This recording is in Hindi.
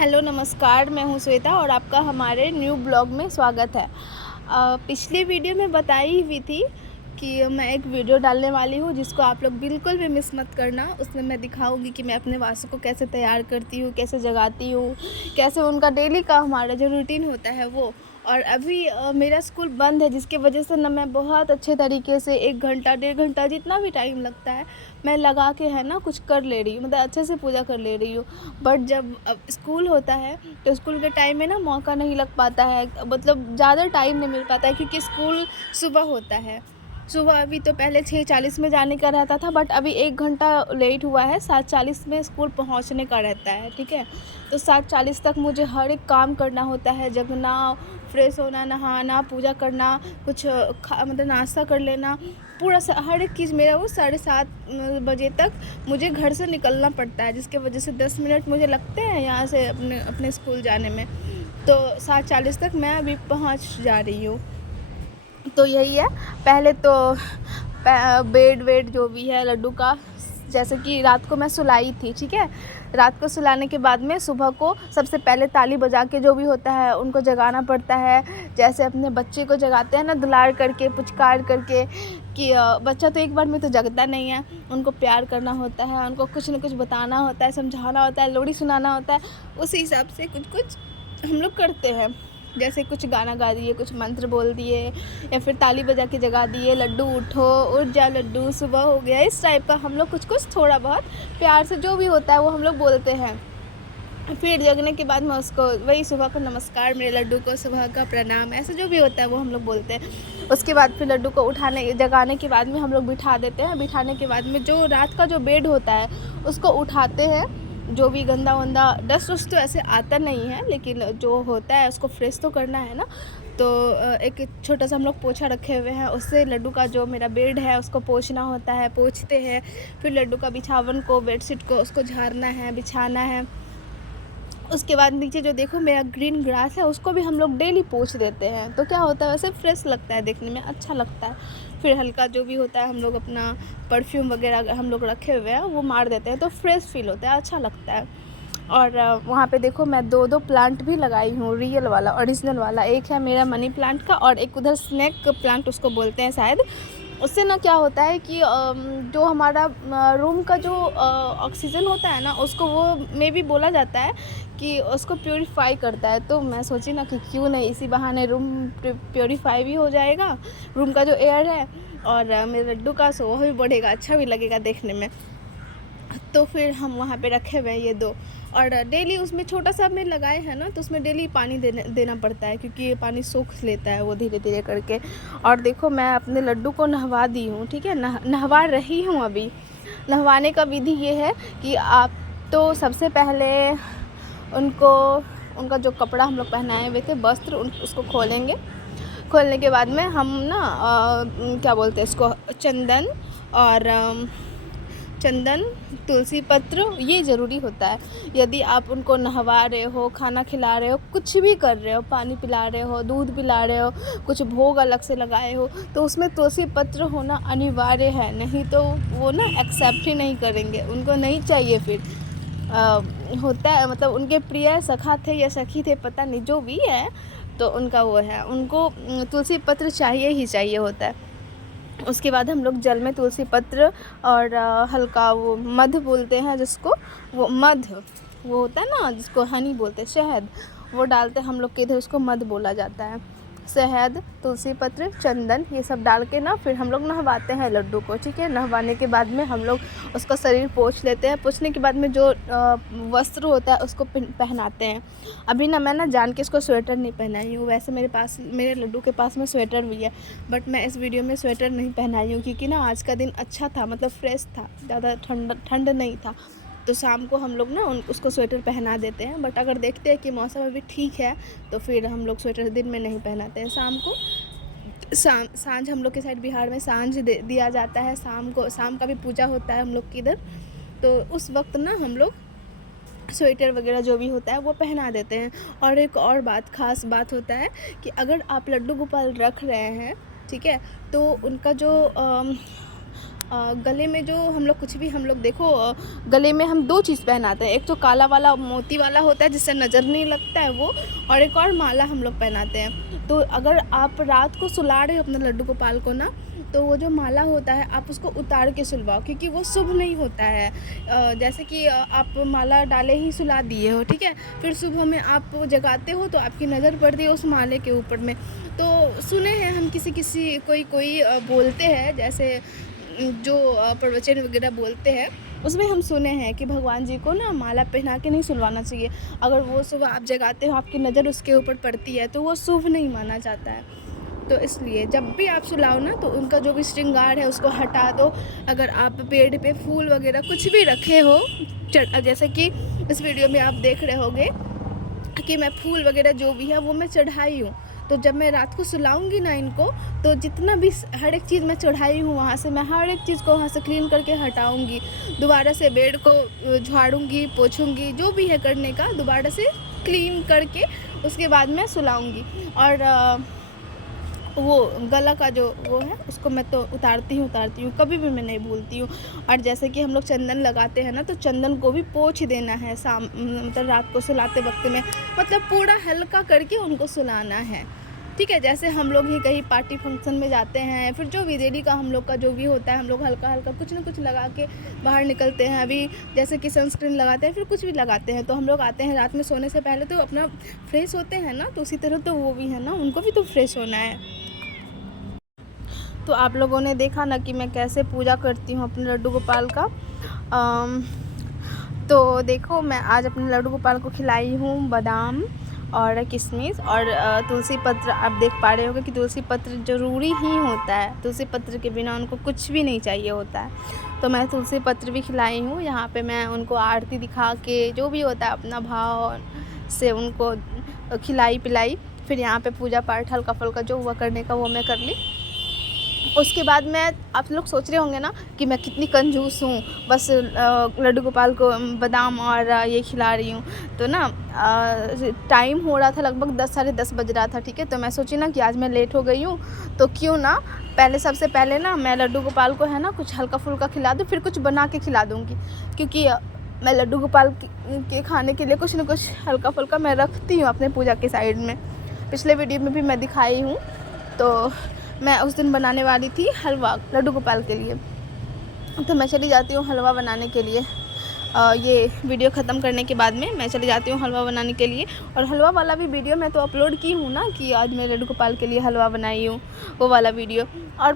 हेलो नमस्कार, मैं हूँ श्वेता और आपका हमारे न्यू ब्लॉग में स्वागत है। पिछली वीडियो में बताई हुई थी कि मैं एक वीडियो डालने वाली हूँ जिसको आप लोग बिल्कुल भी मिस मत करना। उसमें मैं दिखाऊंगी कि मैं अपने वासु को कैसे तैयार करती हूँ, कैसे जगाती हूँ, कैसे उनका डेली का हमारा जो रूटीन होता है वो। और अभी मेरा स्कूल बंद है जिसकी वजह से ना मैं बहुत अच्छे तरीके से 1 घंटा 1.5 घंटा जितना भी टाइम लगता है मैं लगा के है ना कुछ कर ले रही हूँ, मतलब अच्छे से पूजा कर ले रही हूँ। बट जब अब स्कूल होता है तो स्कूल के टाइम में ना मौका नहीं लग पाता है, मतलब ज़्यादा टाइम नहीं मिल पाता है क्योंकि स्कूल सुबह होता है। सुबह अभी तो पहले 6:40 में जाने का रहता था, बट अभी 1 घंटा लेट हुआ है, 7:40 में स्कूल पहुंचने का रहता है। ठीक है, तो 7:40 तक मुझे हर एक काम करना होता है, जगना, फ्रेश होना, नहाना, पूजा करना, कुछ मतलब नाश्ता कर लेना, पूरा हर एक चीज़ मेरा वो 7:30 बजे तक मुझे घर से निकलना पड़ता है, जिसके वजह से 10 मिनट मुझे लगते हैं यहाँ से अपने स्कूल जाने में। तो 7:40 तक मैं अभी पहुँच जा रही हूँ। तो यही है। पहले तो बेड वेड जो भी है लड्डू का, जैसे कि रात को मैं सुलाई थी। ठीक है, रात को सुलाने के बाद में सुबह को सबसे पहले ताली बजा के जो भी होता है उनको जगाना पड़ता है। जैसे अपने बच्चे को जगाते हैं ना, दुलार करके, पुचकार करके, कि बच्चा तो एक बार में तो जगता नहीं है। उनको प्यार करना होता है, उनको कुछ न कुछ बताना होता है, समझाना होता है, लोरी सुनाना होता है। उसी हिसाब से कुछ कुछ हम लोग करते हैं। जैसे कुछ गाना गा दिए, कुछ मंत्र बोल दिए, या फिर ताली बजा के जगा दिए, लड्डू उठो, उठ जा लड्डू, सुबह हो गया, इस टाइप का हम लोग कुछ कुछ थोड़ा बहुत प्यार से जो भी होता है वो हम लोग बोलते हैं। फिर जगने के बाद में उसको वही सुबह का नमस्कार, मेरे लड्डू को सुबह का प्रणाम, ऐसा जो भी होता है वो हम लोग बोलते हैं। उसके बाद फिर लड्डू को जगाने के बाद में हम लोग बिठा देते हैं। बिठाने के बाद में जो रात का जो बेड होता है उसको उठाते हैं। जो भी गंदा वंदा डस्ट वस्ट तो ऐसे आता नहीं है, लेकिन जो होता है उसको फ्रेश तो करना है ना। तो एक छोटा सा हम लोग पोछा रखे हुए हैं, उससे लड्डू का जो मेरा बेड है उसको पोंछना होता है, पोंछते हैं। फिर लड्डू का बिछावन को, बेडशीट को, उसको झाड़ना है, बिछाना है। उसके बाद नीचे जो देखो मेरा ग्रीन ग्रास है उसको भी हम लोग डेली पोंछ देते हैं। तो क्या होता है, वैसे फ्रेश लगता है, देखने में अच्छा लगता है। फिर हल्का जो भी होता है हम लोग अपना परफ्यूम वगैरह हम लोग रखे हुए हैं वो मार देते हैं, तो फ्रेश फील होता है, अच्छा लगता है। और वहाँ पे देखो मैं 2 प्लांट भी लगाई हूँ, रियल वाला, ओरिजिनल वाला। एक है मेरा मनी प्लांट का और एक उधर स्नेक प्लांट उसको बोलते हैं शायद। उससे ना क्या होता है कि जो हमारा रूम का जो ऑक्सीजन होता है ना, उसको वो में भी बोला जाता है कि उसको प्योरीफाई करता है। तो मैं सोची ना कि क्यों नहीं, इसी बहाने रूम प्योरीफाई भी हो जाएगा, रूम का जो एयर है, और मेरे लड्डू का सो भी बढ़ेगा, अच्छा भी लगेगा देखने में। तो फिर हम वहाँ पे रखे हुए हैं ये 2। और डेली उसमें छोटा सा हमने लगाए हैं ना, तो उसमें डेली पानी देना पड़ता है, क्योंकि ये पानी सोख लेता है वो धीरे धीरे करके। और देखो मैं अपने लड्डू को नहवा दी हूँ। ठीक है, नहवा रही हूँ अभी। नहवाने का विधि ये है कि आप तो सबसे पहले उनको, उनका जो कपड़ा हम लोग पहनाए हुए थे, वस्त्र, उसको खोलेंगे। खोलने के बाद में हम ना क्या बोलते हैं इसको, चंदन और चंदन, तुलसी पत्र, ये ज़रूरी होता है। यदि आप उनको नहवा रहे हो, खाना खिला रहे हो, कुछ भी कर रहे हो, पानी पिला रहे हो, दूध पिला रहे हो, कुछ भोग अलग से लगाए हो, तो उसमें तुलसी पत्र होना अनिवार्य है, नहीं तो वो ना एक्सेप्ट ही नहीं करेंगे, उनको नहीं चाहिए फिर। होता है, मतलब उनके प्रिय सखा थे या सखी थे, पता नहीं, जो भी है, तो उनका वो है, उनको तुलसी पत्र चाहिए ही चाहिए होता है। उसके बाद हम लोग जल में तुलसी पत्र और हल्का वो मध बोलते हैं जिसको, वो मध, वो होता है ना जिसको हनी बोलते हैं, शहद, वो डालते हैं हम लोग के इधर, उसको मध बोला जाता है। शहद, तुलसी पत्र, चंदन, ये सब डाल के ना फिर हम लोग नहवाते हैं लड्डू को। ठीक है, नहवाने के बाद में हम लोग उसका शरीर पोंछ लेते हैं। पोंछने के बाद में जो वस्त्र होता है उसको पहनाते हैं। अभी ना मैं ना जान के इसको स्वेटर नहीं पहनाई हूँ, वैसे मेरे पास, मेरे लड्डू के पास में स्वेटर भी है, बट मैं इस वीडियो में स्वेटर नहीं पहनाई हूँ क्योंकि ना आज का दिन अच्छा था, मतलब फ्रेश था, ज़्यादा ठंड नहीं था। तो शाम को हम लोग ना उसको स्वेटर पहना देते हैं। बट अगर देखते हैं कि मौसम अभी ठीक है तो फिर हम लोग स्वेटर दिन में नहीं पहनाते हैं। शाम को सांझ हम लोग के साइड बिहार में सांझ दिया जाता है, शाम को, शाम का भी पूजा होता है हम लोग के इधर। तो उस वक्त ना हम लोग स्वेटर वगैरह जो भी होता है वो पहना देते हैं। और एक और बात, ख़ास बात होता है कि अगर आप लड्डू गोपाल रख रहे हैं, ठीक है, तो उनका जो गले में जो हम लोग कुछ भी हम लोग देखो गले में हम 2 चीज़ पहनाते हैं, एक तो काला वाला मोती वाला होता है जिससे नज़र नहीं लगता है वो, और एक और माला हम लोग पहनाते हैं। तो अगर आप रात को सुला रहे हो अपने लड्डू गोपाल को ना, तो वो जो माला होता है आप उसको उतार के सुलवाओ, क्योंकि वो शुभ नहीं होता है। जैसे कि आप माला डाले ही सुला दिए हो, ठीक है, फिर सुबह में आप जगाते हो तो आपकी नज़र पड़ती है उस माले के ऊपर में। तो सुने हैं हम किसी कोई बोलते हैं, जैसे जो प्रवचन वगैरह बोलते हैं उसमें हम सुने हैं कि भगवान जी को ना माला पहना के नहीं सुलवाना चाहिए। अगर वो सुबह आप जगाते हो आपकी नज़र उसके ऊपर पड़ती है तो वो शुभ नहीं माना जाता है। तो इसलिए जब भी आप सुलाओ ना तो उनका जो भी श्रृंगार है उसको हटा दो। अगर आप पेड़ पे फूल वगैरह कुछ भी रखे हो, जैसे कि इस वीडियो में आप देख रहे होगे कि मैं फूल वगैरह जो भी है वो मैं चढ़ाई हूँ। तो जब मैं रात को सुलाऊंगी ना इनको, तो जितना भी हर एक चीज़ मैं चढ़ाई हूँ वहाँ से मैं हर एक चीज़ को वहाँ से क्लीन करके हटाऊंगी। दोबारा से बेड को झाड़ूंगी, पोछूंगी, जो भी है करने का दोबारा से क्लीन करके उसके बाद मैं सुलाऊंगी। और वो गला का जो वो है उसको मैं तो उतारती हूँ, कभी भी मैं नहीं भूलती हूँ। और जैसे कि हम लोग चंदन लगाते हैं ना, तो चंदन को भी पोंछ देना है मतलब रात को सुलाते वक्त में, मतलब पूरा हल्का करके उनको सुलाना है, ठीक है। जैसे हम लोग ही कहीं पार्टी फंक्शन में जाते हैं, फिर जो भी डेली का हम लोग का जो भी होता है, हम लोग हल्का हल्का कुछ ना कुछ लगा के बाहर निकलते हैं। अभी जैसे कि सनस्क्रीन लगाते हैं, फिर कुछ भी लगाते हैं, तो हम लोग आते हैं रात में सोने से पहले तो अपना फ्रेश होते हैं ना, तो उसी तरह तो वो भी है ना, उनको भी तो फ्रेश होना है। तो आप लोगों ने देखा ना कि मैं कैसे पूजा करती हूँ अपने लड्डू गोपाल का। तो देखो मैं आज अपने लड्डू गोपाल को खिलाई हूँ बादाम और किशमिश और तुलसी पत्र। आप देख पा रहे होंगे कि तुलसी पत्र ज़रूरी ही होता है, तुलसी पत्र के बिना उनको कुछ भी नहीं चाहिए होता है। तो मैं तुलसी पत्र भी खिलाई हूँ। यहाँ पे मैं उनको आरती दिखा के जो भी होता है अपना भाव से उनको खिलाई पिलाई। फिर यहाँ पे पूजा पाठ हल्का फुल्का जो हुआ करने का वो मैं कर ली। उसके बाद मैं, आप लोग सोच रहे होंगे ना कि मैं कितनी कंजूस हूँ, बस लड्डू गोपाल को बादाम और ये खिला रही हूँ। तो ना टाइम हो रहा था लगभग 10 साढ़े 10 बज रहा था, ठीक है। तो मैं सोची ना कि आज मैं लेट हो गई हूँ तो क्यों ना सबसे पहले ना मैं लड्डू गोपाल को है ना कुछ हल्का फुल्का खिला दूँ, फिर कुछ बना के खिला दूँगी, क्योंकि मैं लड्डू गोपाल के खाने के लिए कुछ ना कुछ हल्का फुल्का मैं रखती हूँ अपने पूजा के साइड में। पिछले वीडियो में भी मैं दिखाई हूँ। तो मैं उस दिन बनाने वाली थी हलवा लड्डू गोपाल के लिए, तो मैं चली जाती हूँ हलवा बनाने के लिए। ये वीडियो ख़त्म करने के बाद में मैं चली जाती हूँ हलवा बनाने के लिए। और हलवा वाला भी वीडियो मैं तो अपलोड की हूँ ना कि आज मैं लड्डू गोपाल के लिए हलवा बनाई हूँ, वो वाला वीडियो। और